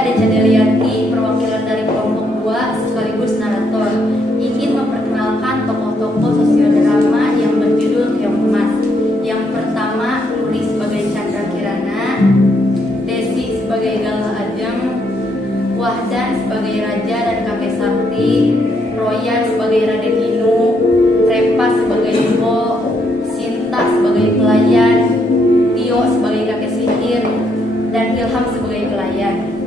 Saya Deca Delianti, perwakilan dari kelompok 2 sekaligus narator, ingin memperkenalkan tokoh-tokoh sosiodrama yang berjudul Keong Emas. Yang pertama, Nuri sebagai Chandra Kirana, Desi sebagai Galah Ajeng, Wahdan sebagai Raja dan Kakek Sakti, Royan sebagai Raden Inu, Repa sebagai Mbo, Sinta sebagai pelayan, Tio sebagai kakek sihir, dan Ilham sebagai pelayan.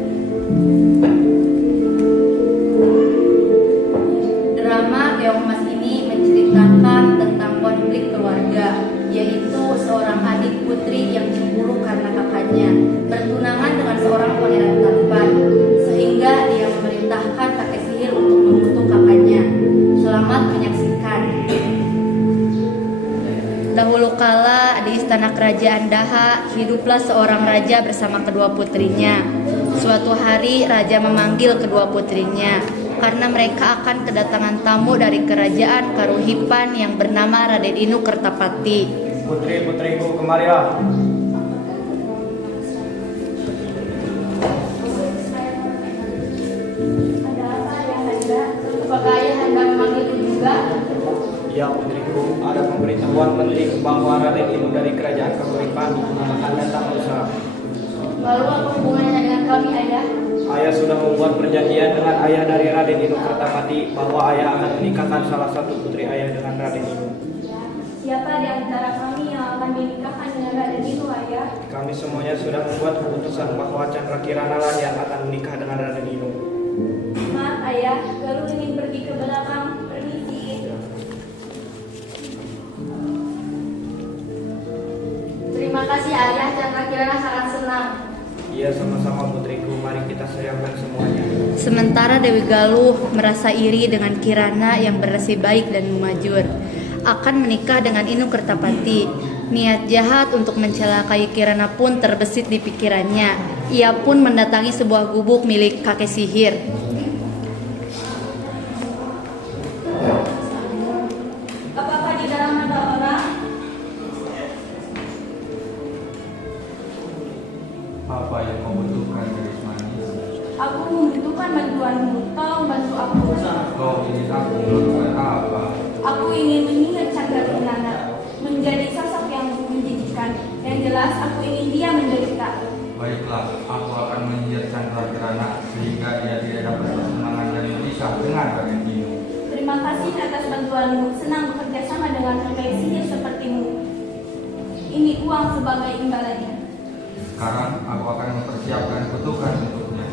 Drama Keong Emas ini menceritakan tentang konflik keluarga, yaitu seorang adik putri yang cemburu karena kakaknya bertunangan dengan seorang pangeran tampan, sehingga dia memerintahkan kakek sihir untuk mengutuk kakaknya. Selamat menyaksikan. Dahulu kala di istana kerajaan Daha, hiduplah seorang raja bersama kedua putrinya. Suatu hari raja memanggil kedua putrinya karena mereka akan kedatangan tamu dari kerajaan Karuhipan yang bernama Raden Inu Kertapati. Putri-putriku, kemarilah. Ada apa ayahanda? Apakah ayahanda memanggilku juga? Ya putriku, ada pemberitahuan penting bahwa Raden Inu dari kerajaan Karuhipan akan datang lusa. Lalu apa hubungannya dengan kami, ayah? Ayah sudah membuat perjanjian dengan ayah dari Raden Inu Kertapati bahwa ayah akan menikahkan salah satu putri ayah dengan Raden Inu. Siapa di antara kami yang akan dinikahkan dengan Raden Inu, ayah? Kami semuanya sudah membuat keputusan bahwa Chandra Kirana lah yang akan menikah dengan Raden Inu. Maaf, ayah. Galuh ingin pergi ke belakang. Permisi. Terima kasih, ayah. Chandra Kirana sangat senang. Iya, sama-sama putriku. Mari kita sayangkan semuanya. Sementara Dewi Galuh merasa iri dengan Kirana yang bernasib baik dan mumajur, akan menikah dengan Inu Kertapati. Niat jahat untuk mencelakai Kirana pun terbesit di pikirannya. Ia pun mendatangi sebuah gubuk milik kakek sihir. Apakah di dalam ada orang? Apa yang kau butuhkan, gadis manis? Aku membutuhkan bantuanmu. Tolong bantu aku. Kau ingin aku melakukan apa? Aku ingin menyihir Chandra Kirana menjadi sosok yang menjijikan. Yang jelas, aku ingin dia menderita. Baiklah, aku akan menyihir Chandra Kirana sehingga dia tidak dapat bersemangat dan memisah dengan Raden Inu. Terima kasih atas bantuanmu. Senang bekerja sama dengan kakek sihir sepertimu. Ini uang sebagai imbalannya. Sekarang aku akan mempersiapkan kutukan untuknya.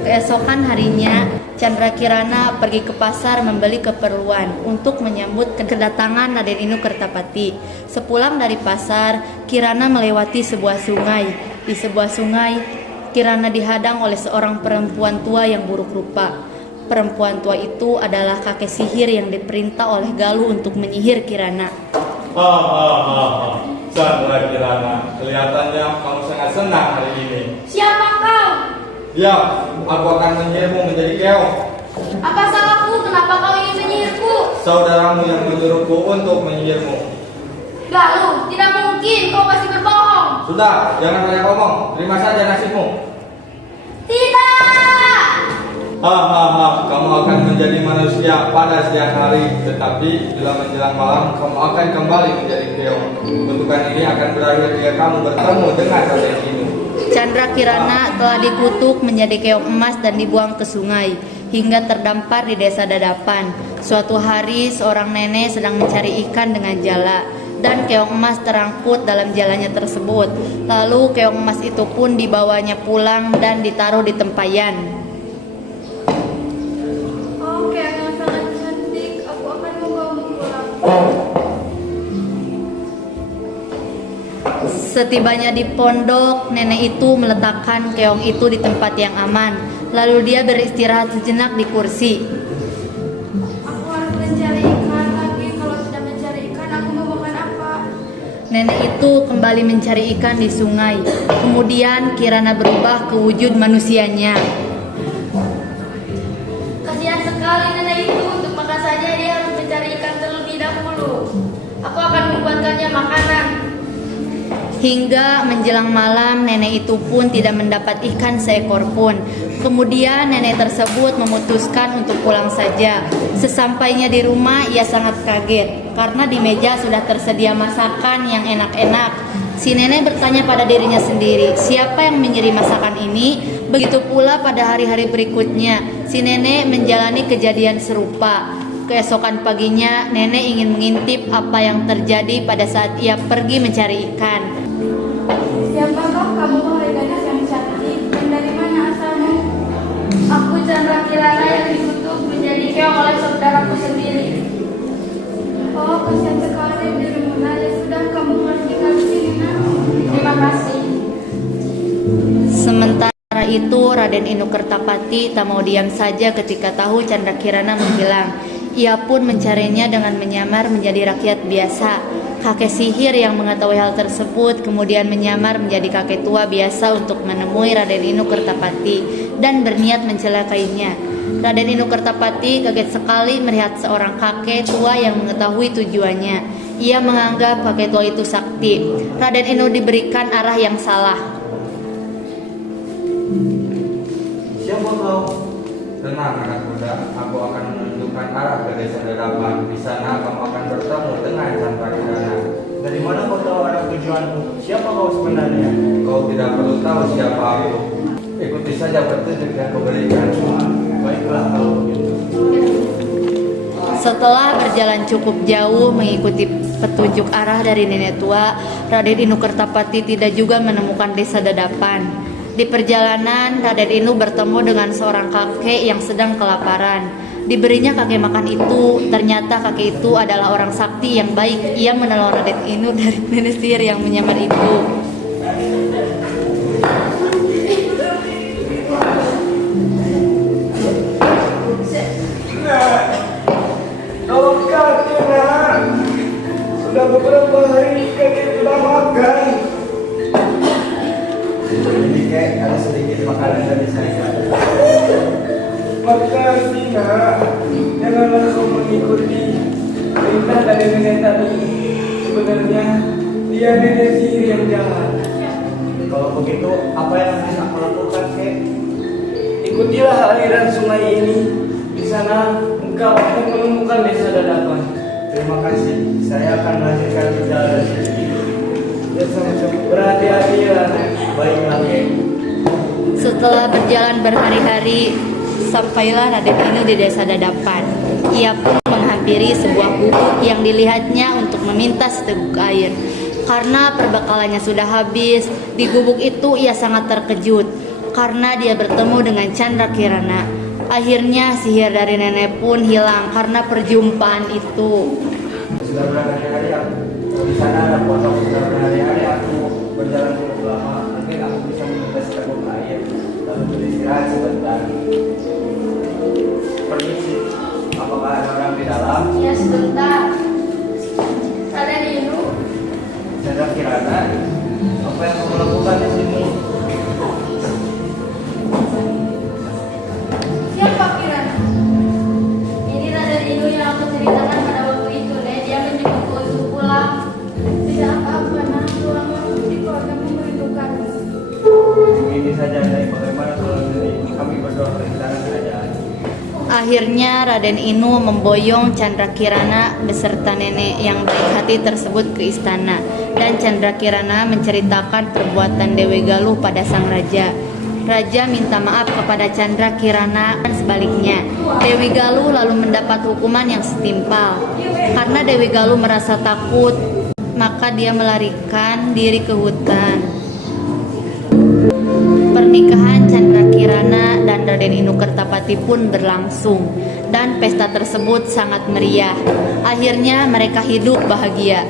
Keesokan harinya, Chandra Kirana pergi ke pasar membeli keperluan untuk menyambut kedatangan Raden Inu Kertapati. Sepulang dari pasar, Kirana melewati sebuah sungai. Di sebuah sungai, Kirana dihadang oleh seorang perempuan tua yang buruk rupa. Perempuan tua itu adalah kakek sihir yang diperintah oleh Galuh untuk menyihir Kirana. Chandra Kirana, kelihatannya kamu sangat senang hari ini. Siapa kau? Ya, aku akan menyihirmu menjadi keong. Apa salahku? Kenapa kau ingin menyihirku? Saudaramu yang menyuruhku untuk menyihirmu. Galuh, tidak mungkin kau pasti berbohong. Sudah, jangan banyak ngomong. Terima saja nasibmu. Tidak! Kamu akan menjadi manusia pada siang hari, tetapi bila menjelang malam kamu akan kembali menjadi keong. Kutukan ini akan berakhir jika kamu bertemu dengan Raden Inu. Chandra Kirana telah dikutuk menjadi keong emas dan dibuang ke sungai hingga terdampar di desa Dadapan. Suatu hari seorang nenek sedang mencari ikan dengan jala dan keong emas terangkut dalam jalannya tersebut. Lalu keong emas itu pun dibawanya pulang dan ditaruh di tempayan. Oh, keong yang sangat cantik. Aku akan membawamu pulang. Setibanya di pondok, nenek itu meletakkan keong itu di tempat yang aman. Lalu dia beristirahat sejenak di kursi. Aku harus mencari ikan lagi. Kalau tidak mencari ikan, aku mau makan apa? Nenek itu kembali mencari ikan di sungai. Kemudian Kirana berubah ke wujud manusianya. Kasihan sekali nenek itu, untuk makan saja dia harus mencari ikan terlebih dahulu. Aku akan membuatkannya makanan. Hingga menjelang malam, nenek itu pun tidak mendapat ikan seekor pun. Kemudian nenek tersebut memutuskan untuk pulang saja. Sesampainya di rumah, ia sangat kaget karena di meja sudah tersedia masakan yang enak-enak. Si nenek bertanya pada dirinya sendiri, siapa yang mengirim masakan ini? Begitu pula pada hari-hari berikutnya, si nenek menjalani kejadian serupa. Keesokan paginya, nenek ingin mengintip apa yang terjadi pada saat ia pergi mencari ikan. Siapakah kamu, wahai gadis yang cantik? Dan dari mana asalmu? Aku Chandra Kirana yang dikutuk menjadi keong oleh saudaraku sendiri. Oh, kasihan sekali dirimu, ya sudah kamu harus tinggal di sini, nak. Terima kasih. Sementara itu, Raden Inukertapati tak mau diam saja ketika tahu Chandra Kirana menghilang. Ia pun mencarinya dengan menyamar menjadi rakyat biasa. Kakek sihir yang mengetahui hal tersebut kemudian menyamar menjadi kakek tua biasa untuk menemui Raden Inukertapati dan berniat mencelakainya. Raden Inukertapati kaget sekali melihat seorang kakek tua yang mengetahui tujuannya. Ia menganggap kakek tua itu sakti. Raden Inu diberikan arah yang salah. Siapa kau? Tenang anak muda, aku akan menunjukkan arah ke desa Dadapan. Di sana kamu akan bertemu dengan Chandra Kirana. Dari mana kau tahu arah tujuanmu? Siapa kau sebenarnya? Kau tidak perlu tahu siapa aku. Ikuti saja petunjuk yang kuberikan. Baiklah kalau begitu. Setelah berjalan cukup jauh mengikuti petunjuk arah dari nenek tua, Raden Inukertapati tidak juga menemukan desa Dadapan. Di perjalanan, Raden Inu bertemu dengan seorang kakek yang sedang kelaparan. Diberinya kakek makan itu, ternyata kakek itu adalah orang sakti yang baik. Ia menolong Raden Inu dari nenek sihir yang menyamar itu. Tolong kakek, nak. Sudah beberapa hari kakek tidak makan. Ini kek, ada sedikit makanan dari saya. Makasih, nak. Janganlah kau mengikuti perintah dari nenek tadi. Sebenarnya dia nenek sihir yang jahat. Kalau begitu, apa yang harus aku lakukan, kek? Ikutilah aliran sungai ini. Di sana engkau akan menemukan desa Dadapan. Terima kasih. Saya akan melanjutkan perjalanan ini. Ya, sama-sama. Berhati-hatilah. Baiklah, kek. Setelah berjalan berhari-hari, sampailah Raden Inu di desa Dadapan. Ia pun menghampiri sebuah gubuk yang dilihatnya untuk meminta seteguk air. Karena perbekalannya sudah habis, di gubuk itu ia sangat terkejut karena dia bertemu dengan Chandra Kirana. Akhirnya sihir dari nenek pun hilang karena perjumpaan itu. Sudah berhari-hari aku di sana ada potong. Sudah berhari-hari aku berjalan cukup lama. Mungkin aku bisa meminta seteguk air lalu beristirahat sebentar. Permisi, apakah ada orang di dalam? Ya, sebentar. Raden Inu, Chandra Kirana, apa yang kamu lakukan di sini? siapa Kirana? Ini Raden Inu yang aku ceritakan pada waktu itu, Nek. Dia menjemputku untuk pulang. Tidak apa-apa, nak. Pulanglah di keluargamu merindukanmu. Ini saja dari bagaimana kalau kami berdua merencanakan kerajaan. Akhirnya Raden Inu memboyong Chandra Kirana beserta nenek yang baik hati tersebut ke istana. Dan Chandra Kirana menceritakan perbuatan Dewi Galuh pada sang raja. Raja minta maaf kepada Chandra Kirana dan sebaliknya. Dewi Galuh lalu mendapat hukuman yang setimpal. Karena Dewi Galuh merasa takut, maka dia melarikan diri ke hutan. Pernikahan Chandra Kirana dan Raden Inukertapati pun berlangsung dan pesta tersebut sangat meriah. Akhirnya mereka hidup bahagia.